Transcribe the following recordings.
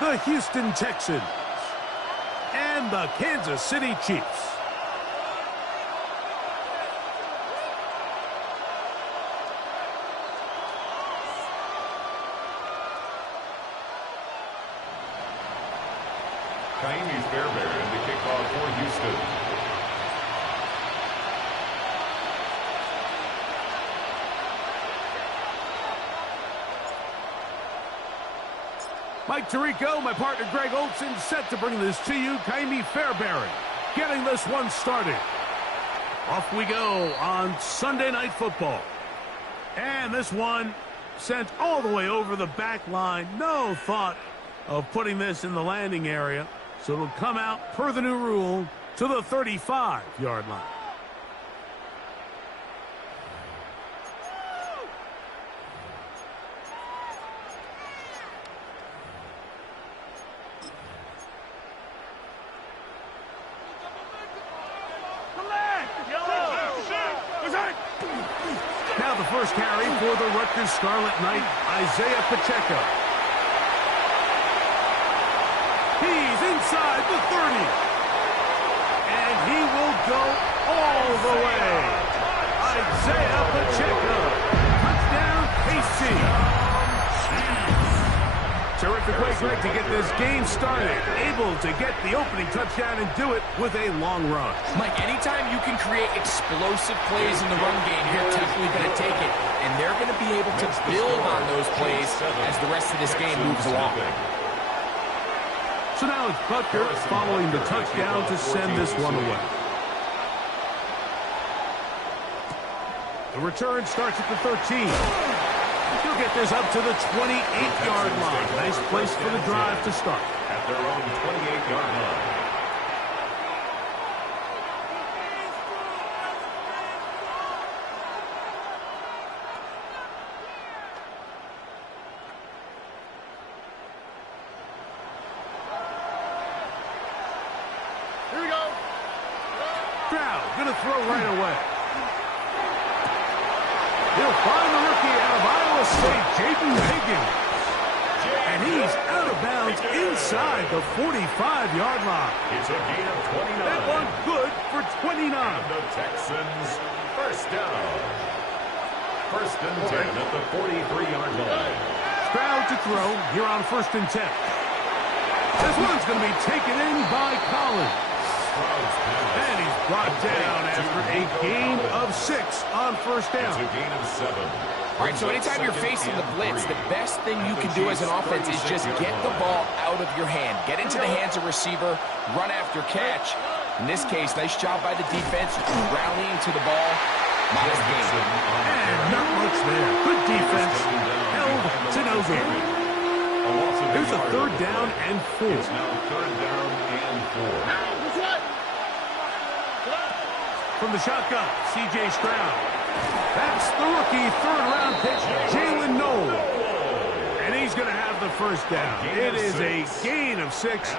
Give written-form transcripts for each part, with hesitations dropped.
the Houston Texans, and the Kansas City Chiefs. Fairbairn to kick off for Houston. Mike Tirico, my partner Greg Olson, set to bring this to you. Kaimi Fairbairn getting this one started. Off we go on Sunday Night Football. And this one sent all the way over the back line. No thought of putting this in the landing area. So it'll come out, per the new rule, to the 35-yard line. Now the first carry for the Rutgers Scarlet Knight, Isaiah Pacheco. He's inside the 30. And he will go all the way. Isaiah Pacheco. Touchdown, KC. Terrific way, Greg, to get this game started. Able to get the opening touchdown and do it with a long run. Mike, anytime you can create explosive plays in the run game, you're definitely going to take it. And they're going to be able to build on those plays as the rest of this game moves along. So now it's Butker following the touchdown to send this one away. The return starts at the 13. He'll get this up to the 28-yard line. Nice place for the drive to start. At their own 28-yard line. Here we go. Stroud gonna throw right away. He'll find the rookie out of Iowa State, Jaden Higgins. And he's out of bounds inside the 45-yard line. It's a gain of 29. That one good for 29. And the Texans first down. First and 10 at the 43-yard line. Stroud to throw here on 1st and 10. This one's going to be taken in by Collins. And he's brought down after a gain of 6 on 1st down. It's a gain of 7. All right, so anytime you're facing the blitz, the best thing you can do as an offense is just get the ball out of your hand. Get into the hands of receiver, run after catch. In this case, nice job by the defense, rallying to the ball. Modest gain. And not much there. Good defense. Held to no gain. Here's a 3rd down and 4. It's now 3rd down and 4. From the shotgun, C.J. Stroud. That's the rookie 3rd-round pick, Jalen Noel. And he's going to have the 1st down. It is a gain of 6.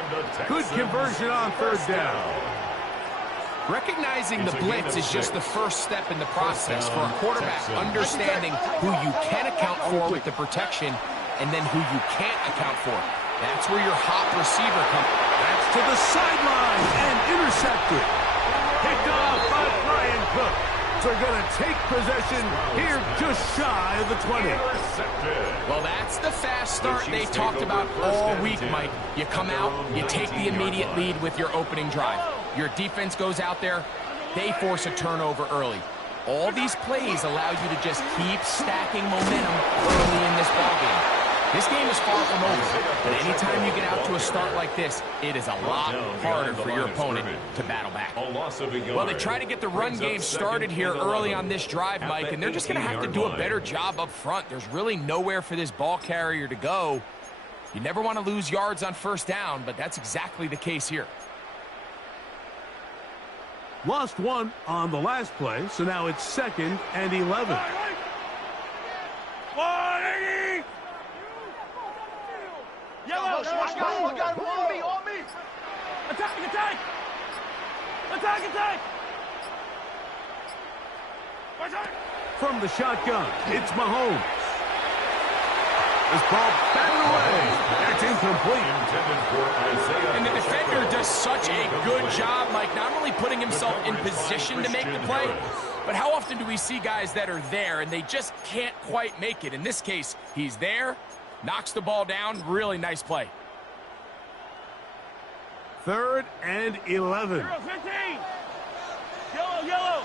Good conversion on 3rd down. Recognizing the blitz is just the first step in the process for a quarterback, understanding who you can account for with the protection and then who you can't account for. That's where your hot receiver comes. That's to the sideline and intercepted. Picked off by Brian Cook. They're going to take possession here just shy of the 20. Well, that's the fast start they talked about all week, Mike. You come out, you take the immediate lead with your opening drive. Your defense goes out there, they force a turnover early. All these plays allow you to just keep stacking momentum early in this ballgame. This game is far from over, but anytime you get out to a start like this, it is a lot harder for your opponent to battle back. Well, they try to get the run game started here early on this drive, Mike, and they're just going to have to do a better job up front. There's really nowhere for this ball carrier to go. You never want to lose yards on 1st down, but that's exactly the case here. Lost 1 on the last play, so now it's 2nd and 11. Yellow, on me. Attack! From the shotgun, it's Mahomes. This ball batted away. That's incomplete. And the defender does such a good job, Mike, not only putting himself in position to make the play, but how often do we see guys that are there and they just can't quite make it? In this case, he's there, knocks the ball down. Really nice play. 3rd and 11. Yellow.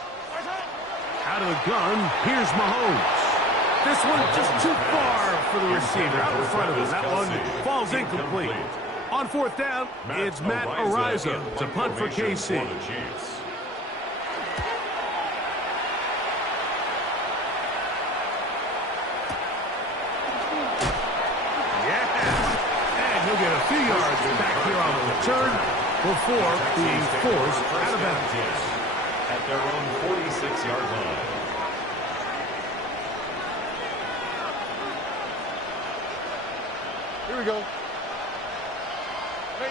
Out of the gun, here's Mahomes. This one just too far for the receiver. Out in front of him. That one falls incomplete. On 4th down, it's Matt Ariza to punt for KC. Yeah. And he'll get a few yards back here on the return before being forced out of bounds. At their own 46-yard line. Here we go. 18.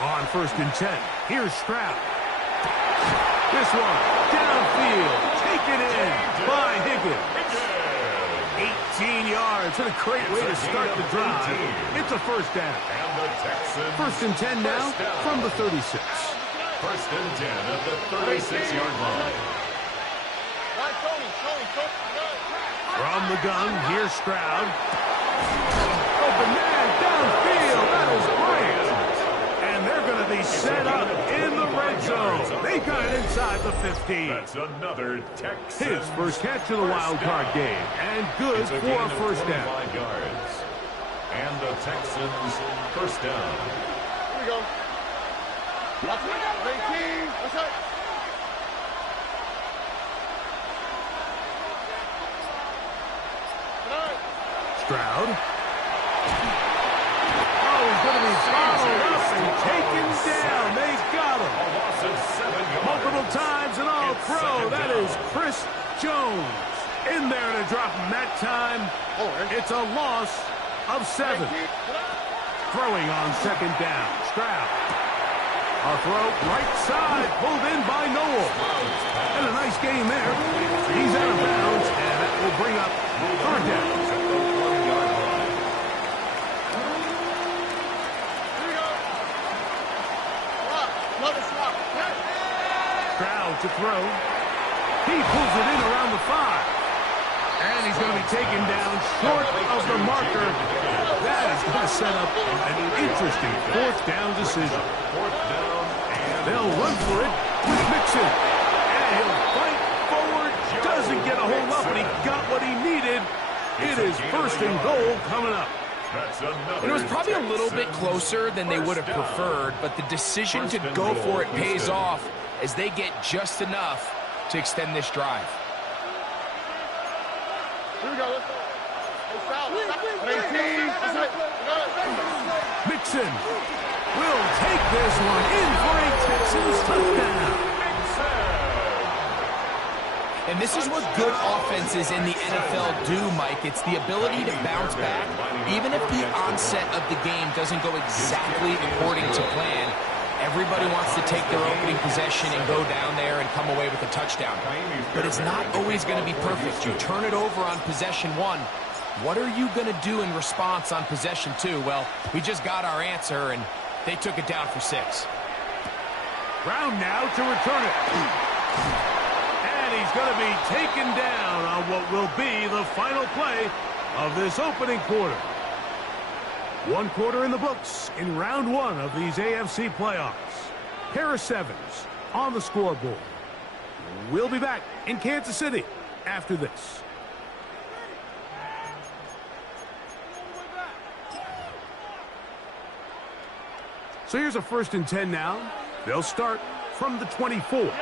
On 1st and 10, here's Stroud. This one, downfield, taken in by Higgins. 18 yards, and a great way to start the drive. It's a 1st down. 1st and 10 now from the 36. 1st and 10 at the 36-yard line. From the gun, here's Stroud. Open man, downfield, that is great. And they're going to be set up in the red zone. They got it inside the 15. That's another Texans. His first catch of the wild card game, and good for a 1st down. 5 yards. And the Texans 1st down. Here we go. 18. What's that? Stroud. Oh, he's going to be followed up and taken down. They've got him. A loss of 7 yards. Multiple times and all pro. That is Chris Jones in there to drop him that time. It's a loss of 7. Throwing on 2nd down. Stroud. A throw right side, pulled in by Noel. And a nice game there. He's out of bounds, and that will bring up 3rd down. Stroud to throw. He pulls it in around the 5. And he's going to be taken down short of the marker. That is going to set up an interesting 4th down decision. 4th down. They'll run for it with Mixon. And he'll fight forward. Doesn't get a hold up, but he got what he needed. It is 1st and goal coming up. And it was probably a little bit closer than they would have preferred, but the decision to go for it pays off as they get just enough to extend this drive. Here we go. Mixon will take this one in for a Texans touchdown. And this is what good offenses in the NFL do, Mike. It's the ability to bounce back. Even if the onset of the game doesn't go exactly according to plan, everybody wants to take their opening possession and go down there and come away with a touchdown. But it's not always going to be perfect. You turn it over on possession 1. What are you going to do in response on possession 2? Well, we just got our answer, and they took it down for 6. Brown now to return it. And he's going to be taken down on what will be the final play of this opening quarter. 1 quarter in the books in round 1 of these AFC playoffs. Pair of 7s on the scoreboard. We'll be back in Kansas City after this. So here's a 1st and 10 now. They'll start from the 24.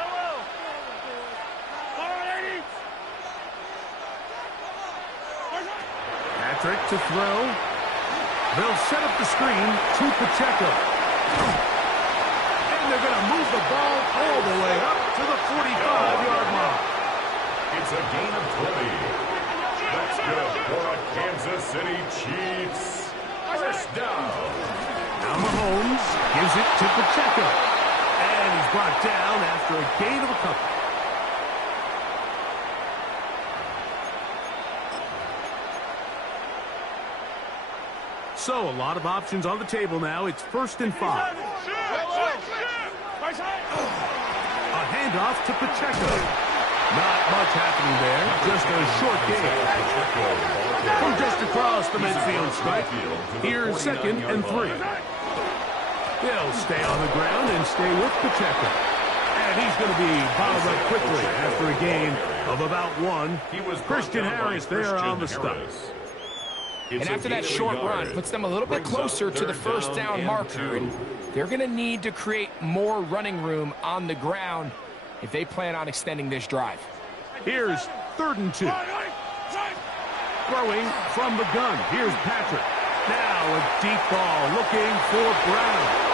Patrick to throw. They'll set up the screen to Pacheco. And they're going to move the ball all the way up to the 45-yard line. It's a gain of 20. That's good for a Kansas City Chiefs. 1st down. Now Mahomes gives it to Pacheco. And he's brought down after a gain of a couple. So a lot of options on the table now. It's 1st and 5. A handoff to Pacheco. Not much happening there. Just a short gain. From just across the midfield stripe. Here's 2nd and 3. They'll stay on the ground and stay with Pacheco. And he's going to be bottled up quickly after a gain of about 1. Christian Harris there on the stop. And after that short run, puts them a little bit closer to the 1st down marker. And they're going to need to create more running room on the ground if they plan on extending this drive. Here's 3rd and 2. Throwing from the gun. Here's Patrick. Now a deep ball looking for Brown.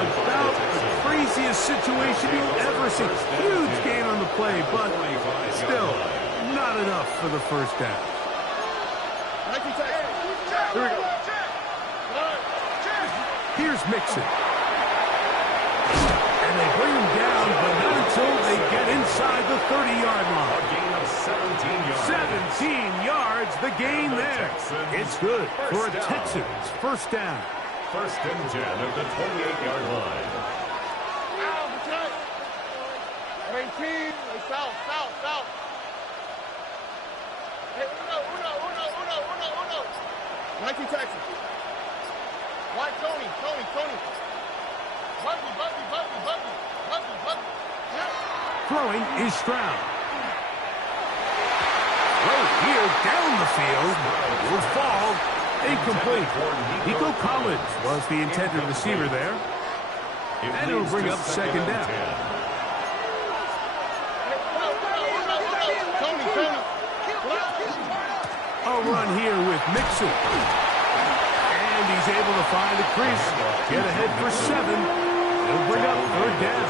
About the craziest situation you'll ever see. Huge gain on the play, but still not enough for the 1st down. Here we go. Here's Mixon. And they bring him down, but not until they get inside the 30-yard line. A gain of 17 yards. 17 yards, the gain there. It's good for a Texans 1st down. 1st and 10 at the 28-yard line. South. Hey, Uno. Nike Texas. White Tony. Buggy. Throwing is Stroud. Right here down the field will fall. Incomplete. Nico Collins was the intended receiver there. And it'll bring up 2nd down. A run here with Mixon. And he's able to find a crease. Get ahead for 7. It'll bring up 3rd down.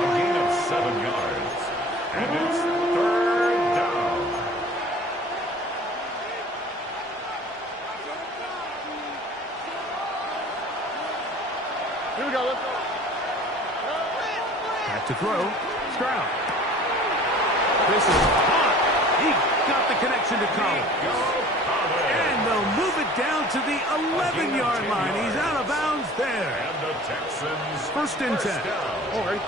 A gain of 7 yards. And it's 3rd down. Here we go. Let's go. Back to throw. Stroud. This is hot. He got the connection to Collins. And they'll move it down to the 11-yard line. He's out of bounds there. And the Texans 1st and 10. All right.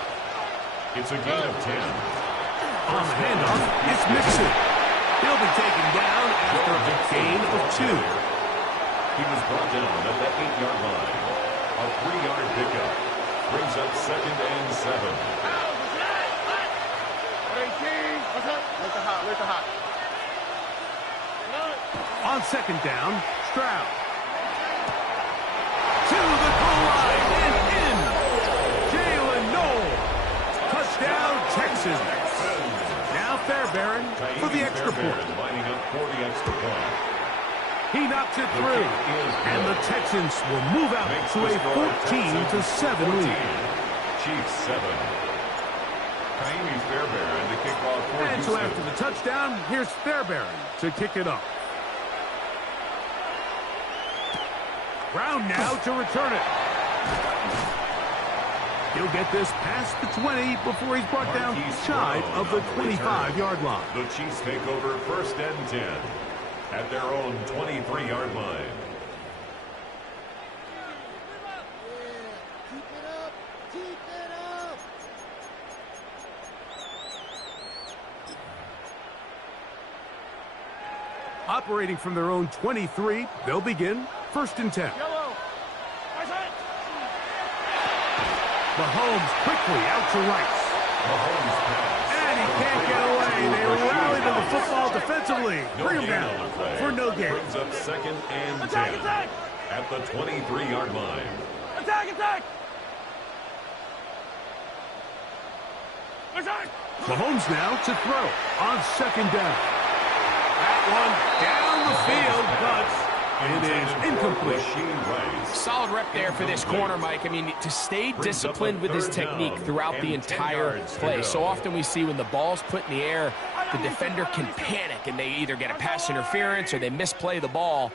It's a gain of 10. On the handoff, it's Mixon. He'll be taken down after a gain of 2. He was brought down at the 8-yard line. A 3-yard pickup brings up 2nd and 7. Let the hot. On 2nd down, Stroud. To the goal line and in. Jalen Noel. Touchdown, Texans. Now Fairbairn for the extra point. Lining up for the extra point. He knocks it through. And the Texans will move out to a 14-7 lead. Chiefs 7. Fairbairn to kick off for And so Houston. after the touchdown, here's Fairbairn to kick it off. Brown now to return it. He'll get this past the 20 before he's brought down shy of the 25-yard line. The Chiefs take over 1st and 10 at their own 23-yard line. Operating from their own 23, they'll begin 1st and 10. Mahomes quickly out to Rice. And he can't get away. They rally to the football defensively. Bring him down for no gain. Brings up 2nd and 10 at the 23-yard line. Mahomes now to throw on 2nd down. That one down the field, but it is incomplete. Solid rep there for this corner, Mike. I mean, to stay disciplined with his technique throughout the entire play. So often we see when the ball's put in the air, the defender can panic and they either get a pass interference or they misplay the ball.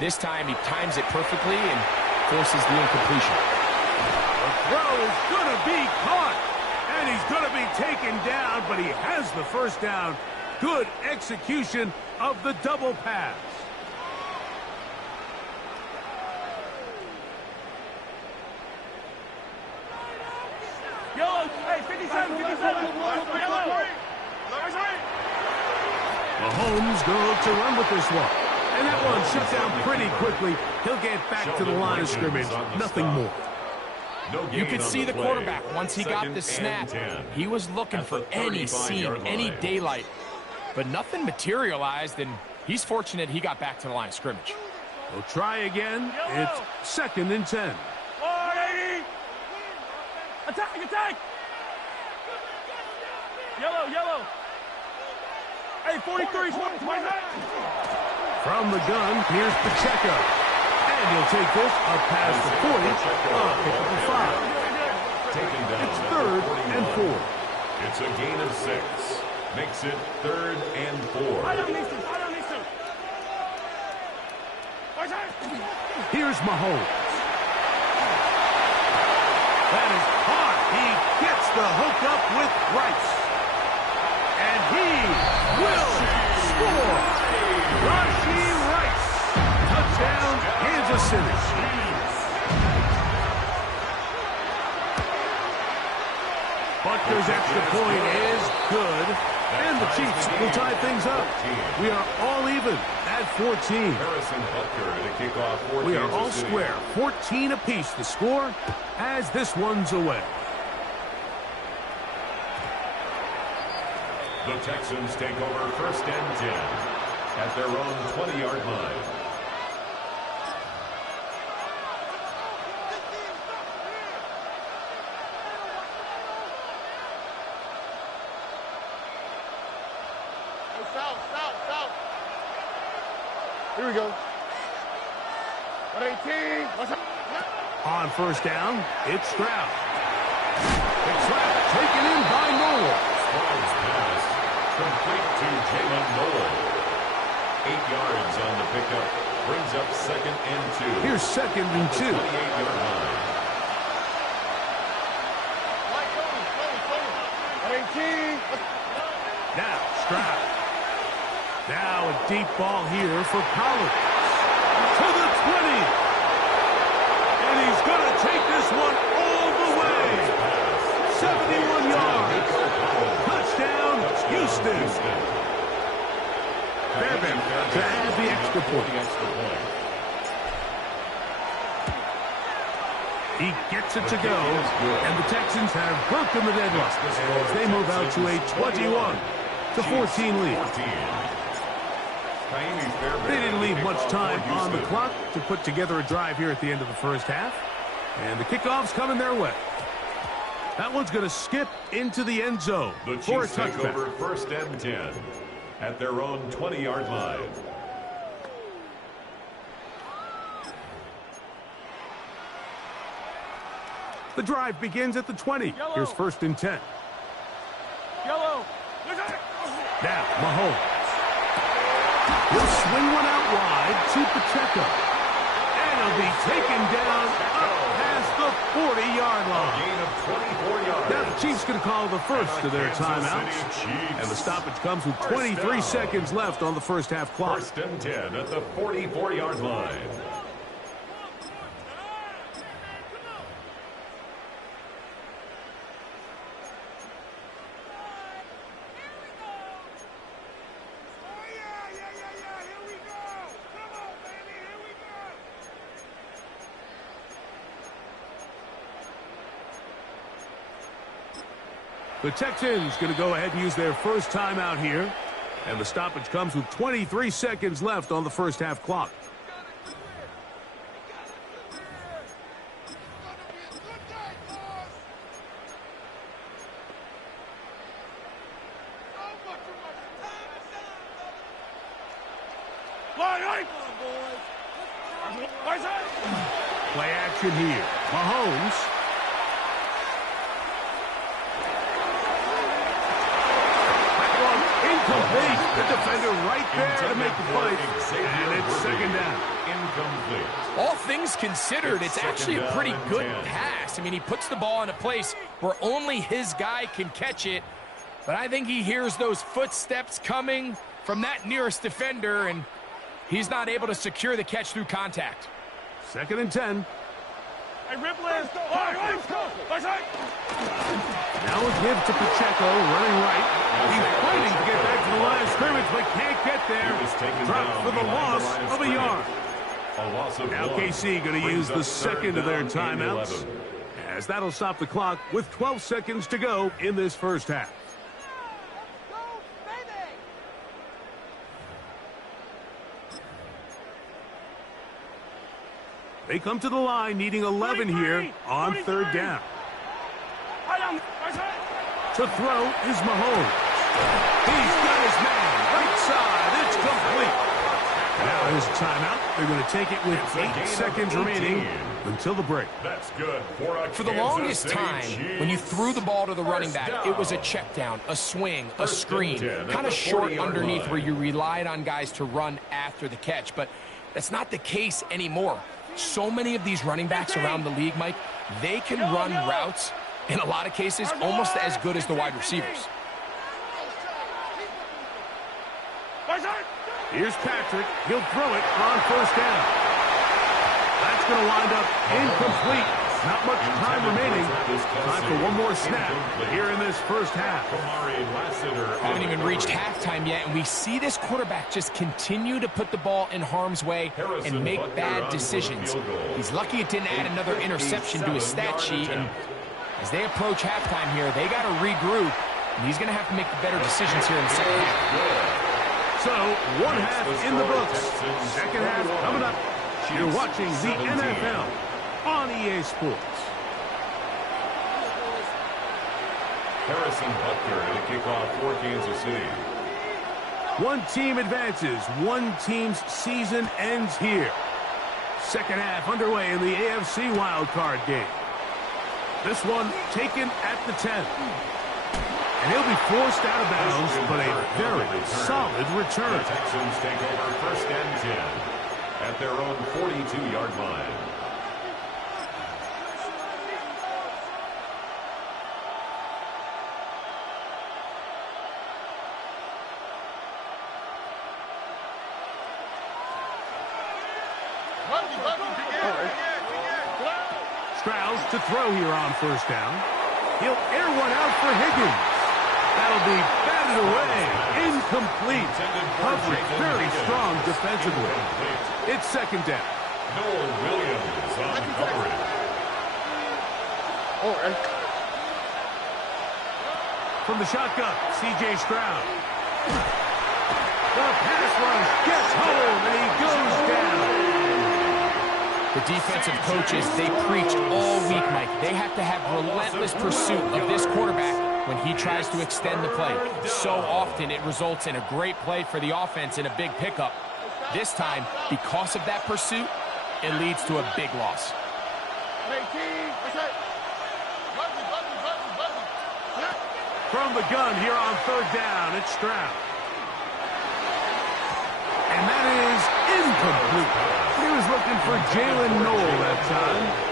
This time he times it perfectly and forces the incompletion. The throw is going to be caught. And he's going to be taken down, but he has the first down. Good execution of the double pass. Yellow, hey, 57, 57. Yellow. Mahomes going to look to run with this one. And that one shut down pretty quickly. He'll get back to the line of scrimmage. Nothing more. You could see the quarterback once he got the snap. He was looking for any seam, any daylight. But nothing materialized, and he's fortunate he got back to the line of scrimmage. We'll try again. It's 2nd and 10. Attack, attack! Yellow, yellow. Hey, 43, 20. From the gun, here's Pacheco. And he'll take this up past the 40. Pick up the 5. Taken down. It's 3rd and 4. It's a gain of 6. Makes it 3rd and 4. Here's Mahomes. That is caught. He gets the hook up with Rice. And he will score. Rashi Rice. Touchdown, Kansas City. Butker's extra point is good. And the Chiefs will tie things up. We are all even at 14. Harrison Butker to kick off for We are Kansas all City. square. 14 apiece the score as this one's away. The Texans take over 1st and 10 at their own 20-yard line. South. Here we go. 118. On 1st down, it's Stroud. It's Stroud taken in by Noel. Stroud's pass complete to Jalen Noel. 8 yards on the pickup. Brings up 2nd and 2. Here's 2nd and 2. 28-yard line. 118. Now Stroud. Now a deep ball here for Collins. To the 20. And he's going to take this one all the way. 71 yards. Touchdown, Houston. Fairbanks to add the extra point. He gets it to go. And the Texans have broken the deadlock as they move out to a 21-14 lead. They didn't leave much time on the clock to put together a drive here at the end of the first half. And the kickoff's coming their way. That one's going to skip into the end zone The for a Chiefs take touchback. over 1st and 10 at their own 20-yard line. The drive begins at the 20. Here's 1st and 10. Yellow. Now, Mahomes. He'll swing one out wide to Pacheco. And he'll be taken down up past the 40-yard line. Gain of 24 yards. Now the Chiefs going to call the first of their timeouts. And the stoppage comes with 23 seconds left on the first half clock. 1st and 10 at the 44-yard line. The Texans going to go ahead and use their first timeout here. And the stoppage comes with 23 seconds left on the first half clock. Play action here. Mahomes. Incomplete. The defender right there to make the play. And it's second down. Incomplete. All things considered, it's actually a pretty good pass. I mean, he puts the ball in a place where only his guy can catch it. But I think he hears those footsteps coming from that nearest defender, and he's not able to secure the catch through contact. Second and 10. Hey, Ripley. Let's go. Now a give to Pacheco, running right. He's fighting to get back to the line of scrimmage, but can't get there. Dropped for the loss of a yard. Now KC going to use the second of their timeouts, as that'll stop the clock with 12 seconds to go in this first half. They come to the line needing 11 here on third down. To throw is Mahomes. He's got his man right side. It's complete. Now his timeout. They're going to take it with 8 seconds remaining until the break. That's good for the longest time, when you threw the ball to the running back, it was a check down, a swing, a screen, kind of short underneath where you relied on guys to run after the catch. But that's not the case anymore. So many of these running backs around the league, Mike, they can run routes, in a lot of cases, almost as good as the wide receivers. Here's Patrick. He'll throw it on first down. That's going to wind up incomplete. Not much time remaining. Time for one more snap here in this first half. Haven't even reached halftime yet, and we see this quarterback just continue to put the ball in harm's way and make bad decisions. He's lucky it didn't add another interception to his stat sheet, and as they approach halftime here, they got to regroup, and he's going to have to make better decisions here in the second half. So, one half in the books. Second half coming up. You're watching the NFL on EA Sports. Harrison Butker to kick off for Kansas City. One team advances. One team's season ends here. Second half underway in the AFC wildcard game. This one taken at the 10. And he'll be forced out of bounds, but a very solid return. The Texans take over first and 10 at their own 42-yard line. Strauss to throw here on first down. He'll air one out for Higgins. That'll be batted away. Incomplete. Coverage very strong defensively. It's second down. Noel Williams on coverage. From the shotgun, C.J. Stroud. The pass rush gets home, and he goes down. The defensive coaches, they preach all week, Mike. They have to have relentless pursuit of this quarterback when he tries to extend the play. So often it results in a great play for the offense and a big pickup. This time, because of that pursuit, it leads to a big loss. From the gun here on third down, it's Stroud. And that is incomplete. He was looking for Jalen Noel that time.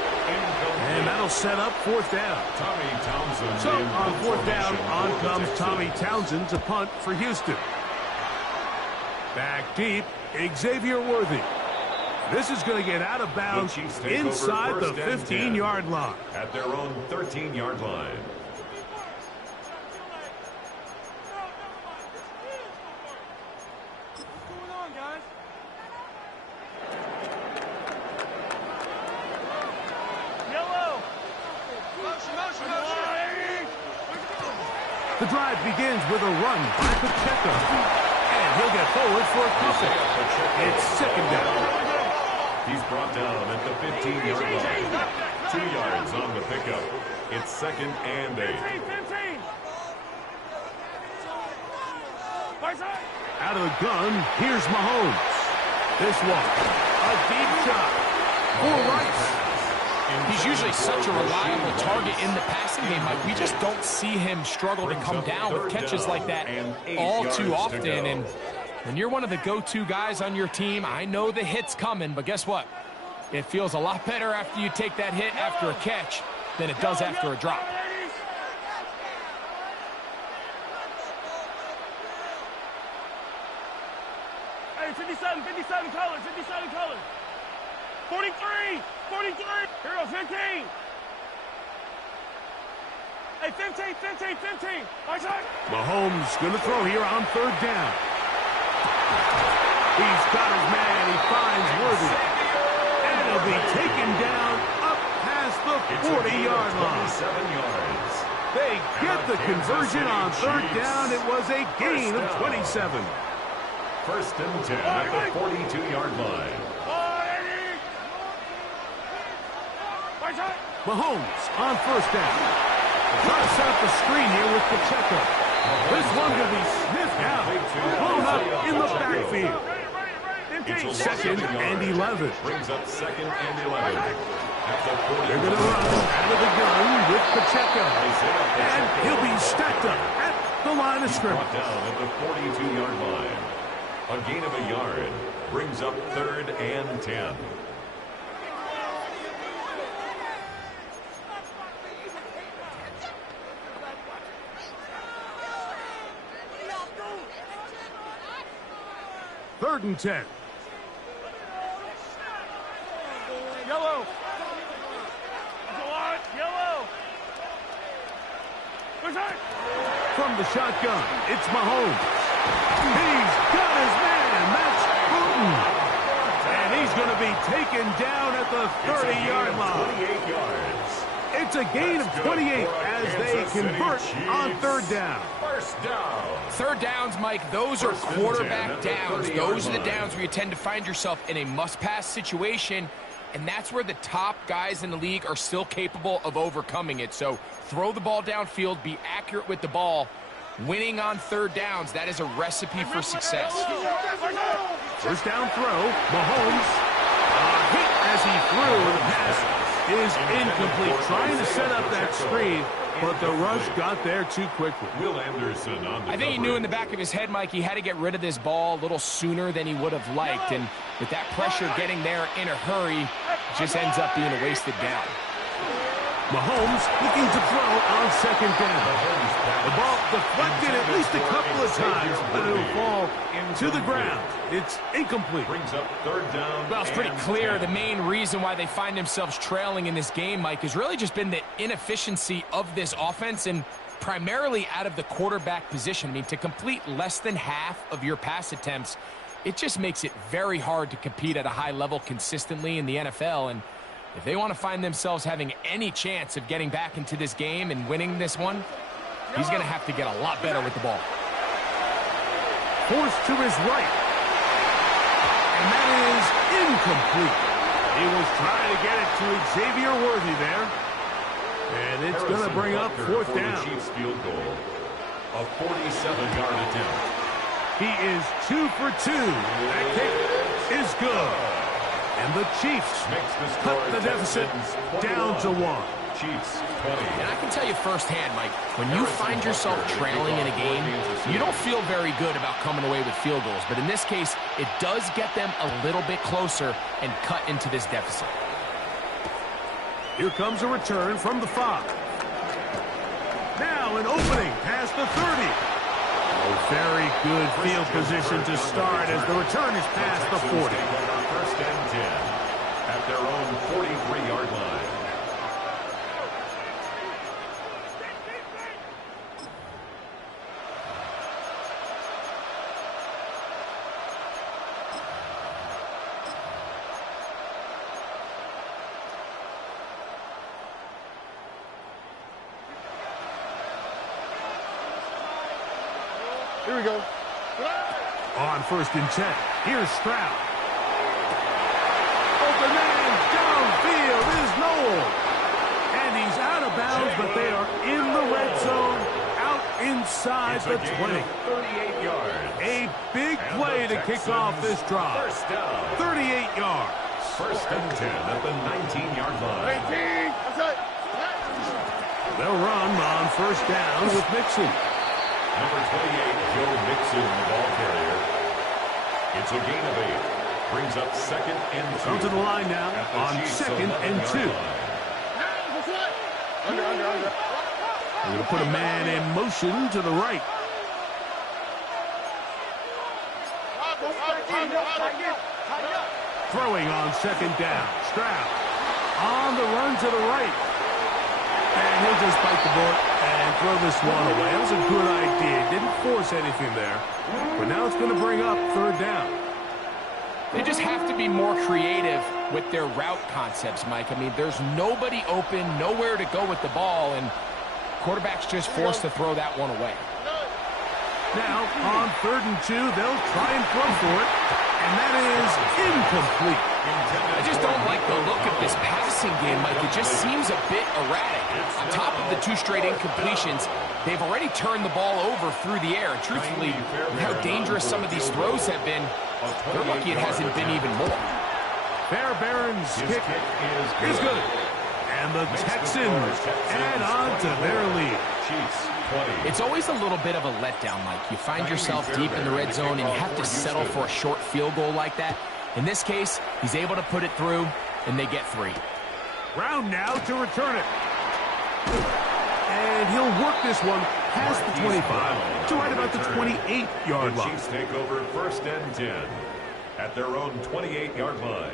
And that'll set up fourth down. So on fourth down, on comes Tommy Townsend to punt for Houston. Back deep, Xavier Worthy. This is going to get out of bounds inside the 15-yard line. At their own 13-yard line. The drive begins with a run by Pacheco. And he'll get forward for a couple. It's second down. He's brought down at the 15-yard line. 2 yards on the pickup. It's second and 8. Out of the gun, here's Mahomes. This one, a deep shot for Rice. He's usually such a reliable target in the passing game. Like, we just don't see him struggle to come down with catches like that all too often. And when you're one of the go-to guys on your team, I know the hit's coming, but guess what? It feels a lot better after you take that hit after a catch than it does after a drop. Hey, 57 colors, 57 colors. 43, 43. Here we go, 15. Hey, 15, 15, 15. My shot. Mahomes going to throw here on third down. He's got his man. He finds Worthy. And he'll be taken down up past the 40-yard line. 27 yards. They get the conversion on third down. It was a gain of 27. First and 10 at the 42-yard line. Mahomes on first down. Trying to set up the screen here with Pacheco. This one will be sniffed out. Blown up in the backfield. Second and 11. Brings up second and 11. They're going to run out of the gun with Pacheco. And he'll be stacked up at the line of scrimmage. Brought down at the 42-yard line. A gain of a yard brings up third and 10. Third and 10. Yellow. Yellow. From the shotgun, it's Mahomes. He's got his man, Max Bruton. And he's going to be taken down at the 30-yard line. 28 yards. It's a gain of 28 as they convert on third down. First down. Third downs, Mike, those are quarterback downs. Those are the downs where you tend to find yourself in a must-pass situation, and that's where the top guys in the league are still capable of overcoming it. So throw the ball downfield, be accurate with the ball. Winning on third downs, that is a recipe for success. First down throw, Mahomes. Hit as he threw, and the pass is incomplete. Trying to set up that screen, but the rush got there too quickly. Will Anderson on the I think he knew in the back of his head, Mike, he had to get rid of this ball a little sooner than he would have liked. And with that pressure getting there in a hurry, it just ends up being a wasted down. Mahomes looking to throw on second down. The ball deflected at least a couple of times, but it'll fall to the ground. It's incomplete. Brings up third down. Well, it's pretty clear the main reason why they find themselves trailing in this game, Mike, has really just been the inefficiency of this offense and primarily out of the quarterback position. I mean, to complete less than half of your pass attempts, it just makes it very hard to compete at a high level consistently in the NFL. And if they want to find themselves having any chance of getting back into this game and winning this one, he's going to have to get a lot better with the ball. Forced to his right. And that is incomplete. He was trying to get it to Xavier Worthy there. And it's going to bring up fourth down. Chiefs field goal. A 47-yard attempt. He is 2 for 2. That kick is good. And the Chiefs cut the deficit down to 1. Chiefs 20. And I can tell you firsthand, Mike, when you find yourself trailing in a game, you don't feel very good about coming away with field goals. But in this case, it does get them a little bit closer and cut into this deficit. Here comes a return from the 5. Now an opening past the 30. Very good field position to start as the return is past the 40. First and 10 at their own 43-yard line. Here we go. On first and 10, here's Stroud. Open man downfield is Noel. And he's out of bounds, but they are in the red zone, out inside the 20. 38 yards. A big play to kick off this drive. First down. 38 yards. First and 10 at the 19-yard line. 18. That's it. They'll run on first down with Mixon. Number 28, Joe Mixon, the ball carrier. It's a gain of 8. Brings up second and 2. Down to the line now on second and 2. Under. We're going to put a man in motion to the right. Throwing on second down. Stroud on the run to the right. And he'll just bite the bullet and throw this one away. That was a good idea. Didn't force anything there. But now it's going to bring up third down. They just have to be more creative with their route concepts, Mike. I mean, there's nobody open, nowhere to go with the ball, and quarterback's just forced to throw that one away. Now, on third and 2, they'll try and throw for it, and that is incomplete. I just don't like the look of this passing game, Mike. It just seems a bit erratic. On top of the 2 straight incompletions, they've already turned the ball over through the air. And truthfully, with how dangerous some of these throws have been, they're lucky it hasn't been even more. Fairbairn's kick is good. And the Texans add on to their lead. It's always a little bit of a letdown, Mike. You find yourself deep in the red zone, and you have to settle for a short field goal like that. In this case, he's able to put it through, and they get 3. Brown now to return it. And he'll work this one past the 25 to right about the 28-yard line. Chiefs take over first and 10 at their own 28-yard line.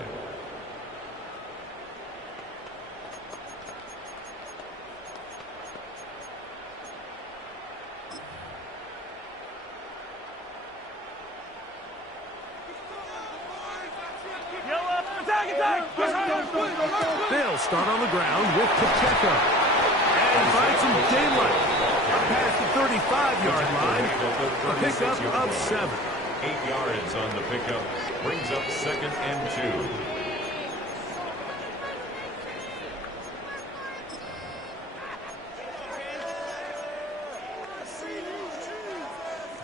They'll start on the ground with Pacheco. And find some daylight. Past the 35-yard line. A pickup of 7. 8 yards on the pickup. Brings up second and 2.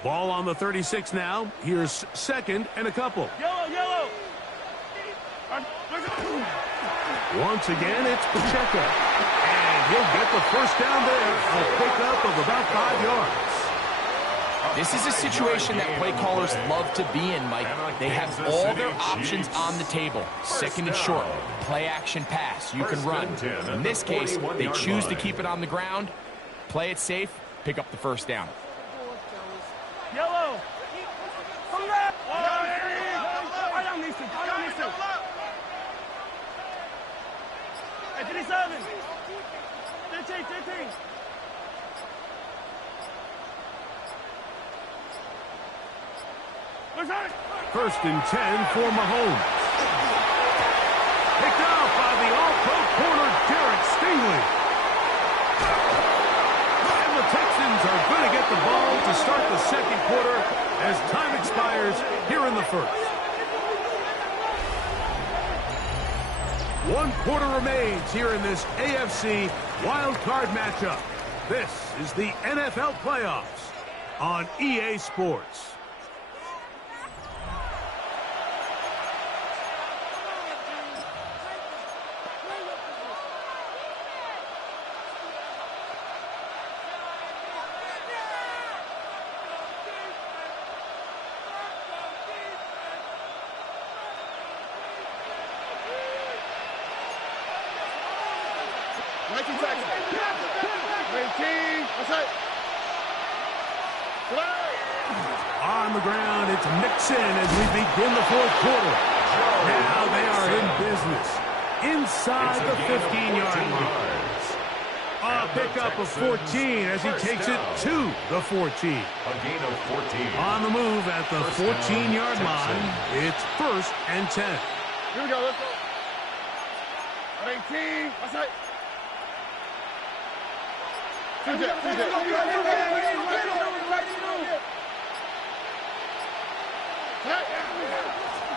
Ball on the 36 now. Here's second and a couple. Yellow. Once again, it's Pacheco. And he'll get the first down there. A pickup of about 5 yards. This is a situation that play callers love to be in, Mike. They have all their options on the table. Second and short, play action pass. You can run. In this case, they choose to keep it on the ground, play it safe, pick up the first down. Yellow. Come back. I don't need to. Hey, 37. 15. First and 10 for Mahomes. Picked off by the all-pro corner, Derek Stingley. And the Texans are going to get the ball to start the second quarter as time expires here in the first. 1 quarter remains here in this AFC wild card matchup. This is the NFL playoffs on EA Sports. On the ground, it's Mixon as we begin the fourth quarter. Now they are in business. Inside the 15-yard line. A pickup of 14 as he takes it to the 14. A gain of 14. On the move at the 14-yard line, it's first and 10. Here we go, let's go. 18, that's it.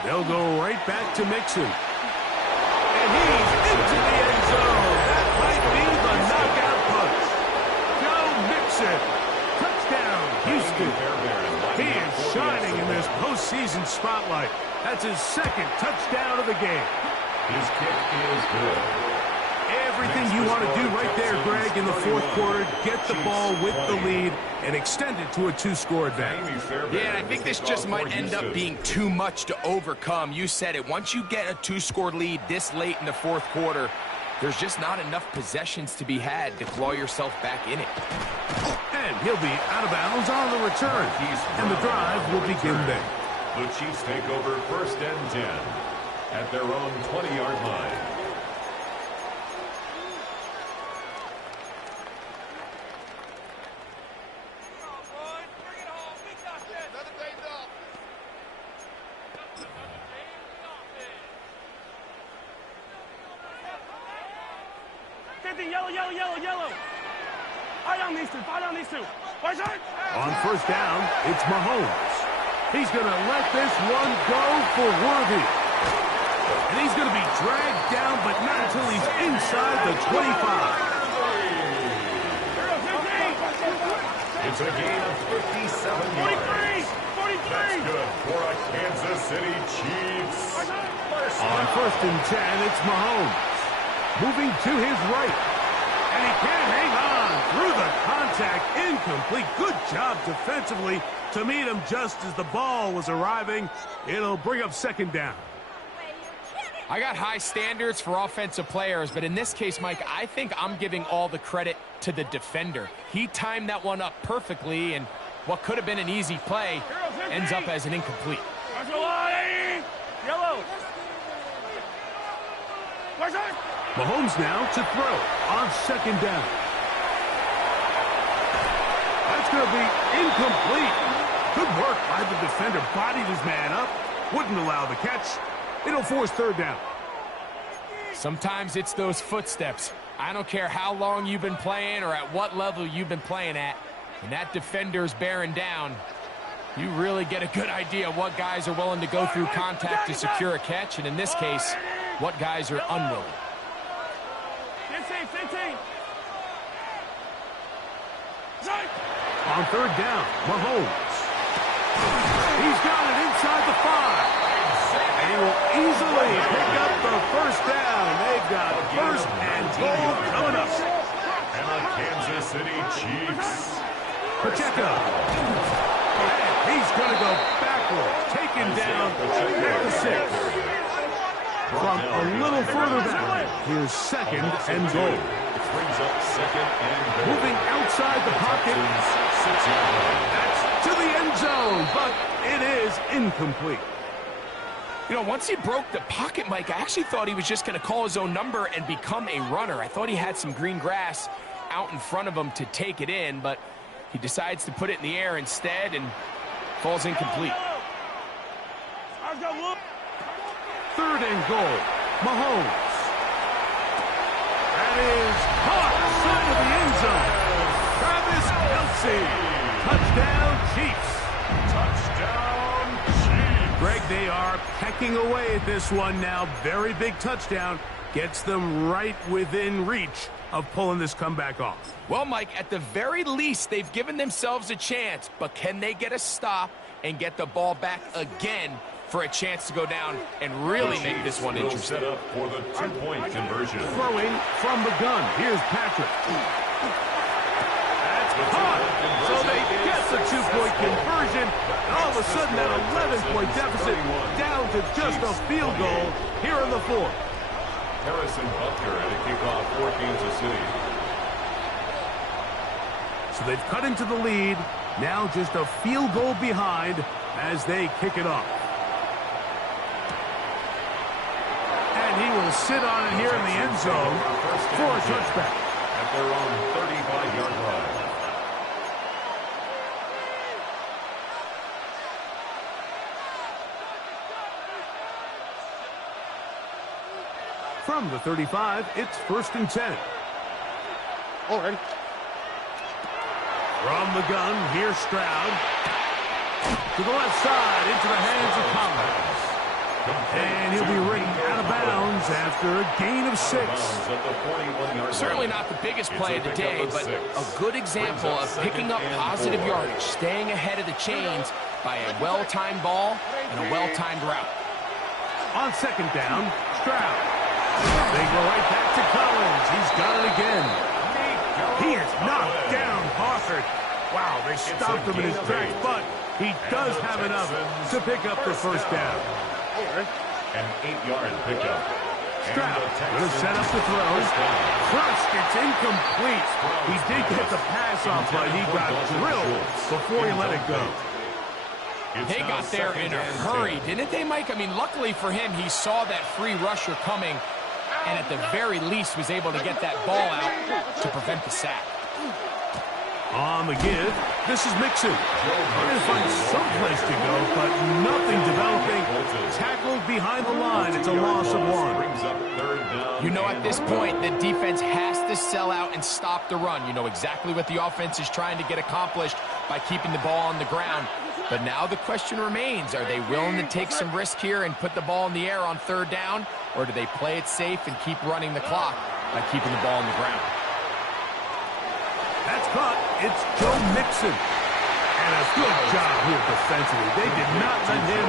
They'll go right back to Mixon. And he's into the end zone. That might be the knockout punch. Joe Mixon. Touchdown, Houston. He is shining in this postseason spotlight. That's his second touchdown of the game. His kick is good. Everything you want to do right there, Greg, in the fourth quarter, get the ball with the lead and extend it to a 2-score advantage. Yeah, and I think this just might end up being too much to overcome. You said it. Once you get a 2-score lead this late in the fourth quarter, there's just not enough possessions to be had to claw yourself back in it. And he'll be out of bounds on the return. And the drive will begin there. The Chiefs take over 1st and 10 at their own 20-yard line. Yellow. Fight on these two. On 1st down, it's Mahomes. He's going to let this one go for Worthy. And he's going to be dragged down, but not until he's inside the 25. It's a gain of 57 yards. 43. That's good for a Kansas City Chiefs. On 1st and 10, it's Mahomes. Moving to his right. And he can't hang on through the contact. Incomplete. Good job defensively to meet him just as the ball was arriving. It'll bring up 2nd down. I got high standards for offensive players, but in this case, Mike, I think I'm giving all the credit to the defender. He timed that one up perfectly, and what could have been an easy play ends up as an incomplete. Yellow. Mahomes now to throw on 2nd down. That's going to be incomplete. Good work by the defender. Bodied his man up. Wouldn't allow the catch. It'll force 3rd down. Sometimes it's those footsteps. I don't care how long you've been playing or at what level you've been playing at. When that defender's bearing down, you really get a good idea of what guys are willing to go through contact to secure a catch, and in this case, what guys are unwilling. 15. On 3rd down, Mahomes. He's got it inside the 5. And he will easily pick up the 1st down. They've got 1st and goal coming up. And the Kansas City Chiefs. Pacheco. And he's going to go backwards. Taken down at the 6. From a little further back, here's 2nd and goal. Brings up 2nd and goal. Moving outside the pocket. That's to the end zone, but it is incomplete. You know, once he broke the pocket, Mike, I actually thought he was just going to call his own number and become a runner. I thought he had some green grass out in front of him to take it in, but he decides to put it in the air instead and falls incomplete. 3rd and goal. Mahomes. That is caught side of the end zone. Travis Kelce. Touchdown, Chiefs. Touchdown, Chiefs. Greg, they are pecking away at this one now. Very big touchdown. Gets them right within reach of pulling this comeback off. Well, Mike, at the very least, they've given themselves a chance, but can they get a stop and get the ball back again for a chance to go down and really make this one interesting? Set up for the 2-point conversion. Throwing from the gun. Here's Patrick. That's caught. So they get the 2-point conversion. And all of a sudden, that 11-point deficit down to just a field goal here in the 4th. Harrison Butker at a kickoff for Kansas City. So they've cut into the lead. Now just a field goal behind as they kick it off. And he will sit on it here in the end zone for a touchback. At their own 35-yard line. From the 35, it's 1st and 10. Already. From the gun, here's Stroud. To the left side, into the hands of Collins. And he'll be ringed out of bounds after a gain of 6. Certainly not the biggest play of the day, but a good example of picking up positive yardage, staying ahead of the chains by a well-timed ball and a well-timed route. On 2nd down, Stroud. They go right back to Collins. He's got it again. He is knocked down hard. Wow, they stopped him in his tracks, but he does have enough to pick up the first down. An 8-yard pickup. Stroud going to set up the throw. Crushed, it's incomplete. He did get the pass off, but he got drilled before he let it go. They got there in a hurry, didn't they, Mike? I mean, luckily for him, he saw that free rusher coming, and at the very least was able to get that ball out to prevent the sack. On the give, this is Mixon. Trying to find some place to go, but nothing developing. Tackled behind the line. It's a loss of 1. You know, at this point, the defense has to sell out and stop the run. You know exactly what the offense is trying to get accomplished by keeping the ball on the ground. But now the question remains, are they willing to take some risk here and put the ball in the air on 3rd down? Or do they play it safe and keep running the clock by keeping the ball on the ground? That's caught. It's Joe Mixon. And a good job here defensively. They did not let him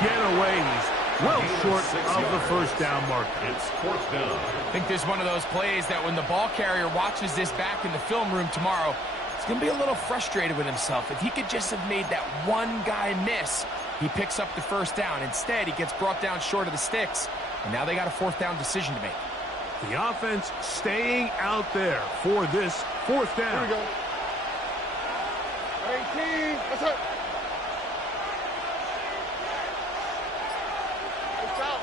get away. He's well short of the first down marker. It's 4th down. I think there's one of those plays that when the ball carrier watches this back in the film room tomorrow, he's going to be a little frustrated with himself. If he could just have made that one guy miss, he picks up the first down. Instead, he gets brought down short of the sticks, and now they got a 4th down decision to make. The offense staying out there for this 4th down. Here we go. 18. What's up? Hey, south.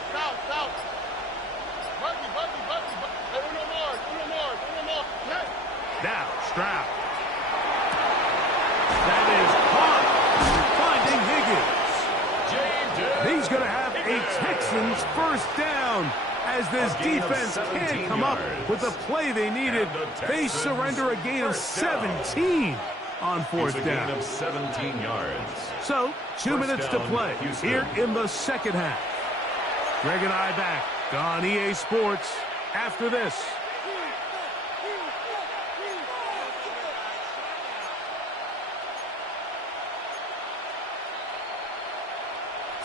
Buggy. Hey, no more. Now, Stroud. That is caught. Finding Higgins. He's going to have a Texans first down. As this defense can't come up with the play they needed, they surrender a gain of 17 on 4th down. Of 17 yards. So, 2 minutes to play here in the second half. Greg and I back on EA Sports after this.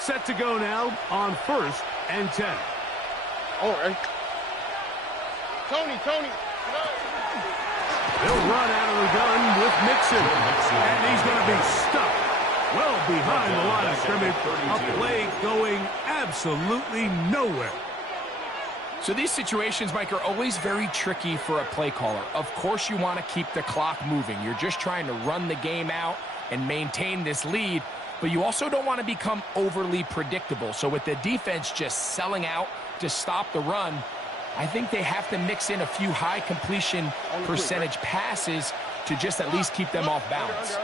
Set to go now on 1st and 10. All right. Tony. They'll run out of the gun with Mixon. And he's going to be stuck well behind the line of scrimmage. A play going absolutely nowhere. So these situations, Mike, are always very tricky for a play caller. Of course you want to keep the clock moving. You're just trying to run the game out and maintain this lead. But you also don't want to become overly predictable. So with the defense just selling out to stop the run, I think they have to mix in a few high completion percentage passes to just at least keep them off balance.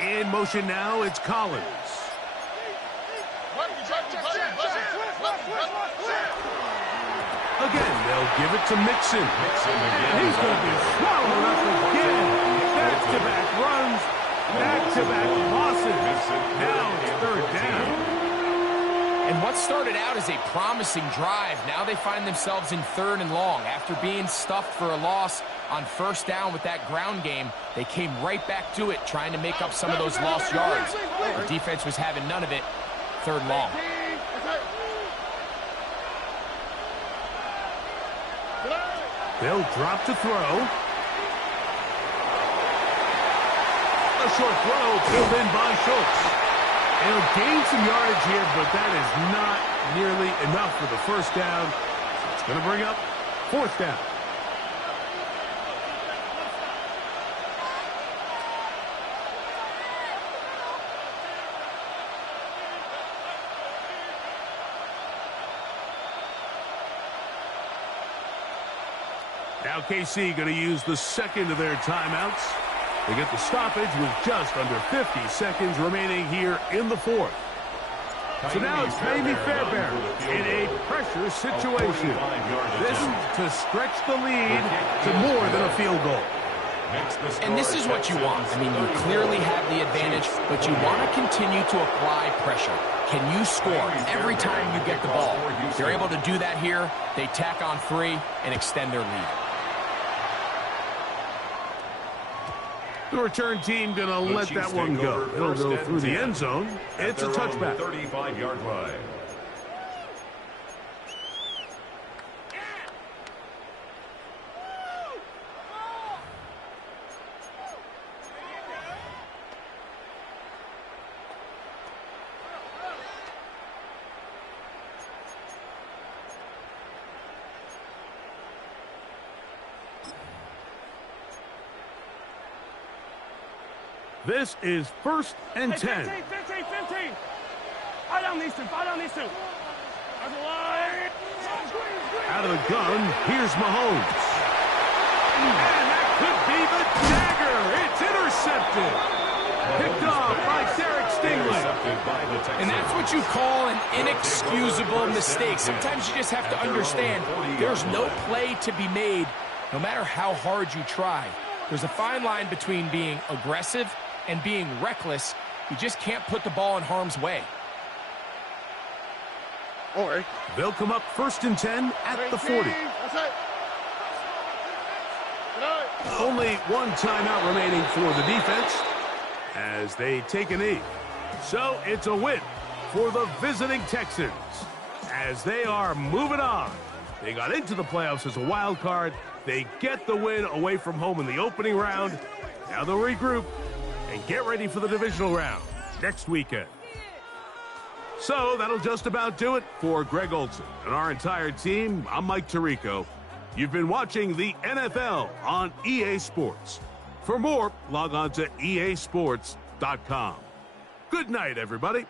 In motion now, it's Collins. Again, they'll give it to Mixon. And he's going to be swallowed up again. Back-to-back runs, back-to-back losses. Now it's 3rd down. And what started out as a promising drive, now they find themselves in 3rd and long. After being stuffed for a loss on 1st down with that ground game, they came right back to it, trying to make up some of those lost yards. The defense was having none of it. 3rd and long. They'll drop to throw. A short throw pulled in by Schultz. He'll gain some yardage here, but that is not nearly enough for the first down. So it's going to bring up 4th down. Now KC going to use the second of their timeouts. They get the stoppage with just under 50 seconds remaining here in the 4th. So now it's Jamie Fairbairn in a pressure situation. This to stretch the lead to more than a field goal. And this is what you want. I mean, you clearly have the advantage, but you want to continue to apply pressure. Can you score every time you get the ball? They're able to do that here. They tack on 3 and extend their lead. The return team going to let that one go. It'll go through the end zone. It's a touchback. 35-yard line. This is 1st and 10. 15. Fire down these two. That's a line. Out of the gun, here's Mahomes. And that could be the dagger. It's intercepted. Picked off by Derek Stingley. And that's what you call an inexcusable mistake. Sometimes you just have to understand there's no play to be made, no matter how hard you try. There's a fine line between being aggressive and being reckless. You just can't put the ball in harm's way. They'll come up 1st and 10 at the 40. Only one timeout remaining for the defense as they take a knee. So it's a win for the visiting Texans as they are moving on. They got into the playoffs as a wild card. They get the win away from home in the opening round. Now they'll regroup and get ready for the divisional round next weekend. So that'll just about do it for Greg Olsen and our entire team. I'm Mike Tirico. You've been watching the NFL on EA Sports. For more, log on to easports.com. Good night, everybody.